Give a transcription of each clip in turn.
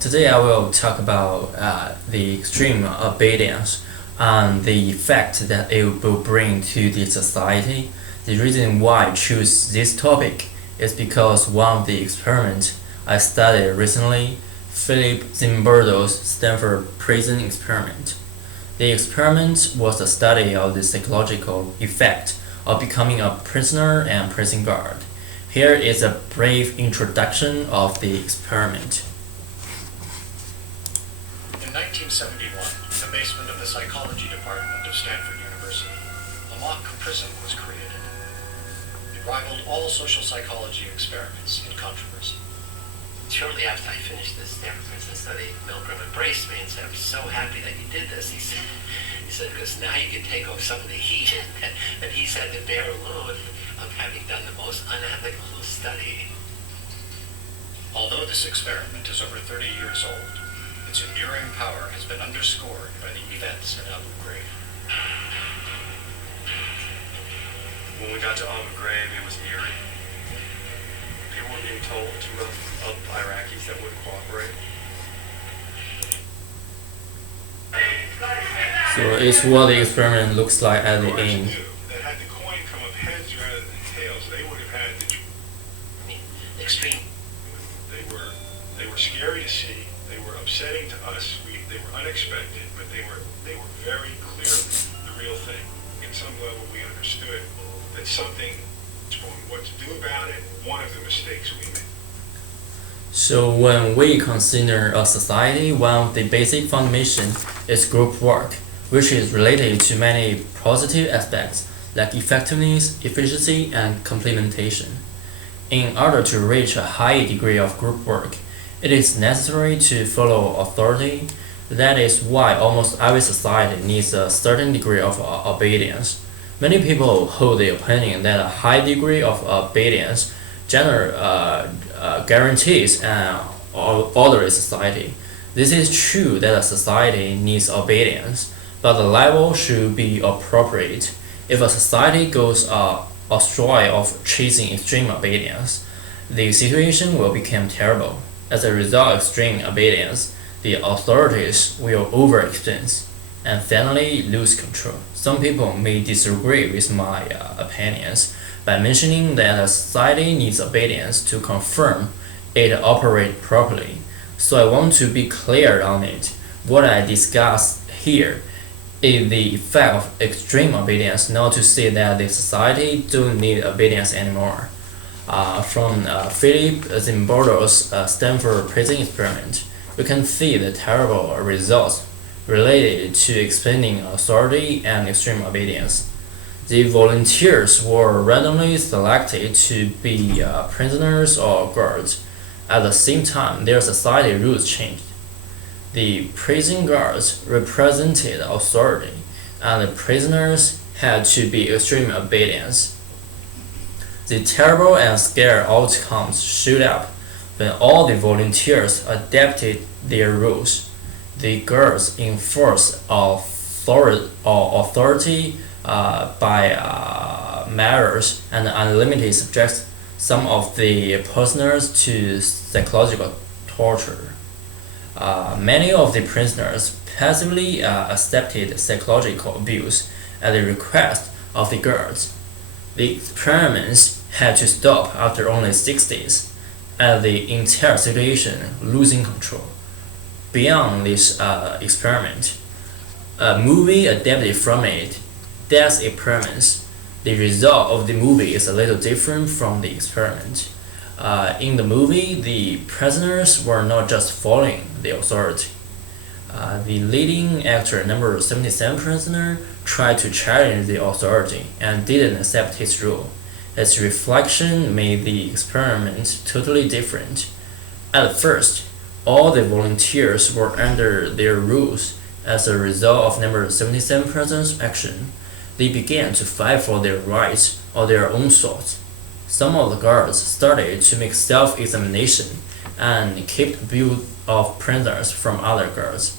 Today I will talk about the extreme obedience and the effect that it will bring to the society. The reason why I choose this topic is because one of the experiments I studied recently, Philip Zimbardo's Stanford Prison Experiment. The experiment was a study of the psychological effect of becoming a prisoner and prison guard. Here is a brief introduction of the experiment. In 1971, in the basement of the psychology department of Stanford University, a mock prison was created. It rivaled all social psychology experiments in controversy. Shortly after I finished this Stanford prison study, Milgram embraced me and said, "I'm so happy that you did this." He said, because now you can take off some of the heat that he's had to bear alone of having done the most unethical study. Although this experiment is over 30 years old, its enduring power has been underscored by the events at Abu Ghraib. When we got to Abu Ghraib, it was eerie. People were being told to rough up Iraqis that wouldn't cooperate. So it's what the experiment looks like at the end. That had the coin come up heads rather than tails, they would have had the. I mean, extreme. They were scary to see. They were upsetting to us. They were unexpected, but they were very clearly the real thing. At some level, we understood that something, what to do about it. One of the mistakes we made. So when we consider a society, one of the basic foundation is group work, which is related to many positive aspects like effectiveness, efficiency, and complementation. In order to reach a high degree of group work, it is necessary to follow authority. That is why almost every society needs a certain degree of obedience. Many people hold the opinion that a high degree of obedience guarantees an orderly society. This is true that a society needs obedience, but the level should be appropriate. If a society goes astray of chasing extreme obedience, the situation will become terrible. As a result of extreme obedience, the authorities will overextend and finally lose control. Some people may disagree with my opinions by mentioning that a society needs obedience to confirm it operates properly. So I want to be clear on it. What I discuss here is the effect of extreme obedience, not to say that the society don't need obedience anymore. From Philip Zimbardo's Stanford Prison Experiment, we can see the terrible results related to expanding authority and extreme obedience. The volunteers were randomly selected to be prisoners or guards. At the same time, their society rules changed. The prison guards represented authority, and the prisoners had to be extreme obedience. The terrible and scary outcomes showed up when all the volunteers adapted their rules. The guards enforced authority by measures and unlimited subjects some of the prisoners to psychological torture. Many of the prisoners passively accepted psychological abuse at the request of the guards. The experiments had to stop after only 6 days, and the entire situation losing control. Beyond this experiment, a movie adapted from it, Death Experiments. The result of the movie is a little different from the experiment. In the movie, the prisoners were not just following the authority. The leading actor, number 77 prisoner, tried to challenge the authority and didn't accept his rule. His reflection made the experiment totally different. At first, all the volunteers were under their rules. As a result of number 77 prisoner's action, they began to fight for their rights or their own thoughts. Some of the guards started to make self-examination and kept view of prisoners from other guards.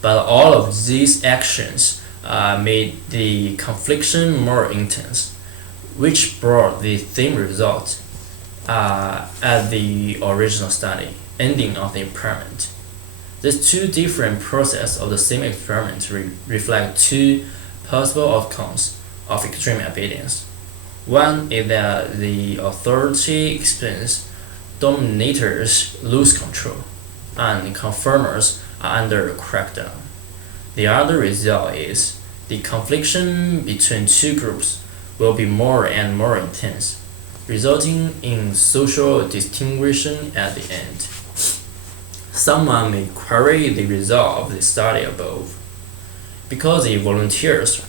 But all of these actions made the conflict more intense, which brought the same result. at the original study, ending of the experiment. These two different processes of the same experiment reflect two possible outcomes of extreme obedience. One is that the authority expands, dominators lose control, and confirmers are under crackdown. The other result is the confliction between two groups will be more and more intense, resulting in social distinction at the end. Someone may query the result of the study above. Because the volunteers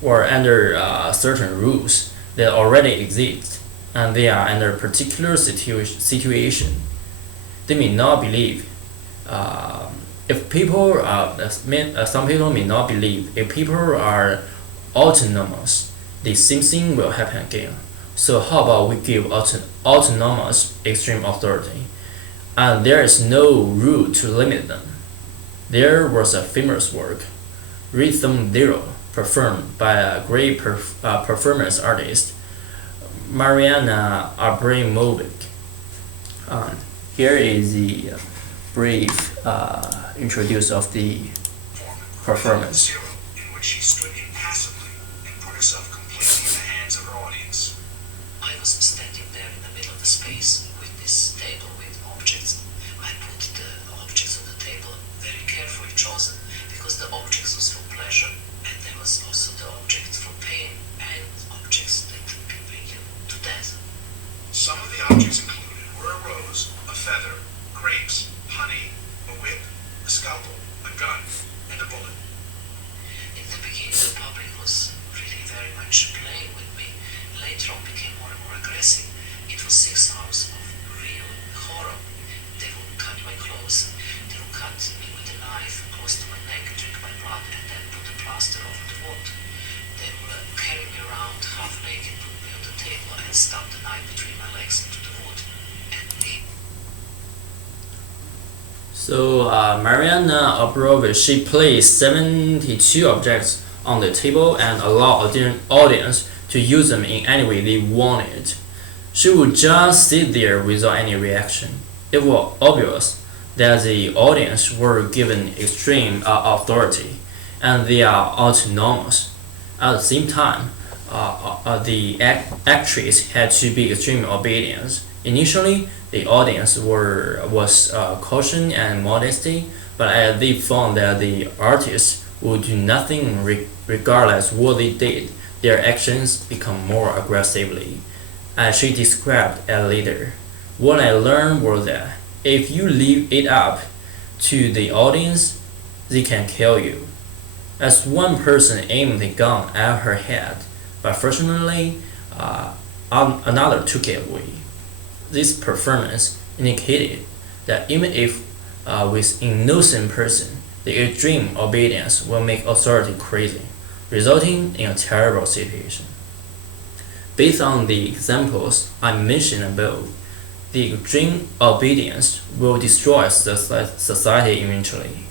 were under certain rules that already exist, and they are under a particular situation, they may not believe. Some people may not believe if people are autonomous, the same thing will happen again. So how about we give autonomous extreme authority, and there is no rule to limit them. There was a famous work, Rhythm Zero, performed by a great performance artist, Mariana Abramovic. Here is the brief introduce of the performance. Zero, in which she stood impassively and put herself completely in the hands of her audience. I was standing there in the middle of the space with this table with objects. I put the objects on the table very carefully chosen because the objects was for pleasure and there was also the objects for pain and objects that can bring you to death. Some of the objects included were a rose, a feather, grapes, honey, a whip, a scalpel, a gun, and a bullet. In the beginning, the public was really very much playing with me. Later on, became more and more aggressive. It was 6 hours of real horror. They would cut my clothes. They would cut me with a knife close to my neck, drink my blood, and then put a plaster over the wound. They would carry me around half naked, put me on the table, and stab the knife between my legs into the wood. And they So Mariana Abramovic, she placed 72 objects on the table and allowed audience to use them in any way they wanted. She would just sit there without any reaction. It was obvious that the audience were given extreme authority and they are autonomous. At the same time, the actress had to be extremely obedient. Initially, the audience was caution and modesty, but as they found that the artists would do nothing regardless what they did, their actions become more aggressively. As she described it later, what I learned was that if you leave it up to the audience, they can kill you. As one person aimed the gun at her head, but fortunately, another took it away. This performance indicated that even if with innocent person, the extreme obedience will make authority crazy, resulting in a terrible situation. Based on the examples I mentioned above, the extreme obedience will destroy society eventually.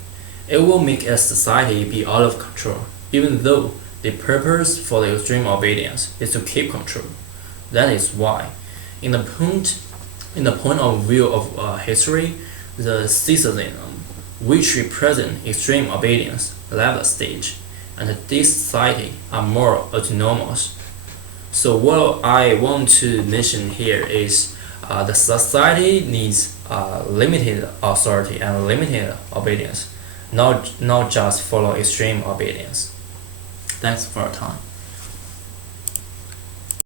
It will make a society be out of control, even though the purpose for the extreme obedience is to keep control. That is why, in the point of view of history, the Caesarism, which represent extreme obedience, left the stage, and this society are more autonomous. So what I want to mention here is the society needs limited authority and limited obedience, not just follow extreme obedience. Thanks for your time.